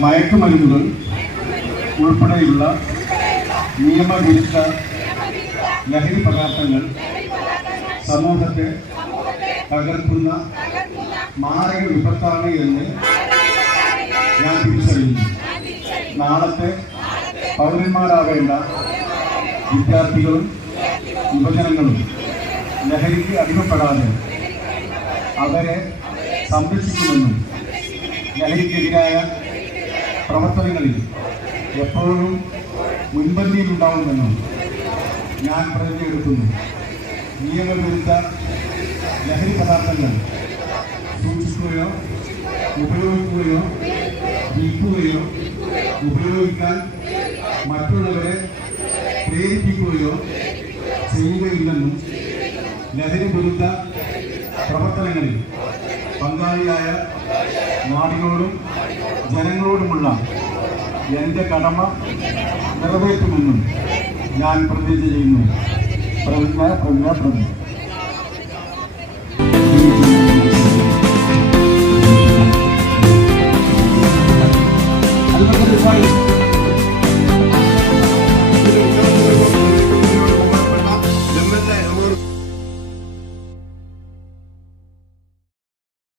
മയക്കുമരുന്നുകൾ ഉൾപ്പെടെയുള്ള നിയമവിരുദ്ധ ലഹരി പദാർത്ഥങ്ങൾ സമൂഹത്തെ തകർക്കുന്ന മാരക വിപത്താണ് എന്ന് ഞാൻ തിരിച്ചറിയുന്നു. നാളത്തെ പൗരന്മാരാവേണ്ട വിദ്യാർത്ഥികളും യുവജനങ്ങളും ലഹരിക്ക് അടിമപ്പെടാതെ അവരെ സംരക്ഷിക്കുമെന്നും ലഹരിക്കെതിരായ പ്രവർത്തനങ്ങളിൽ എപ്പോഴും മുൻപന്തിയിലുണ്ടാവുമെന്നും ഞാൻ പ്രതിജ്ഞയെടുക്കുന്നു. നിയമവിരുദ്ധ ലഹരി പദാർത്ഥങ്ങൾ സൂക്ഷിക്കുകയോ ഉപയോഗിക്കുകയോ വിൽക്കുകയോ ഉപയോഗിക്കാൻ മറ്റുള്ളവരെ പ്രേരിപ്പിക്കുകയോ ചെയ്യുകയില്ലെന്നും ലഹരി വിരുദ്ധ പ്രവർത്തനങ്ങളിൽ പങ്കാളിയായ നാടിനോടും ജനങ്ങളോടുമുള്ള എന്റെ കടമ നിറവേറ്റുമെന്നും ഞാൻ പ്രതിജ്ഞ ചെയ്യുന്നു പ്രതിജ്ഞ പ്രതിജ്ഞ പ്രതിജ്ഞ Everybody.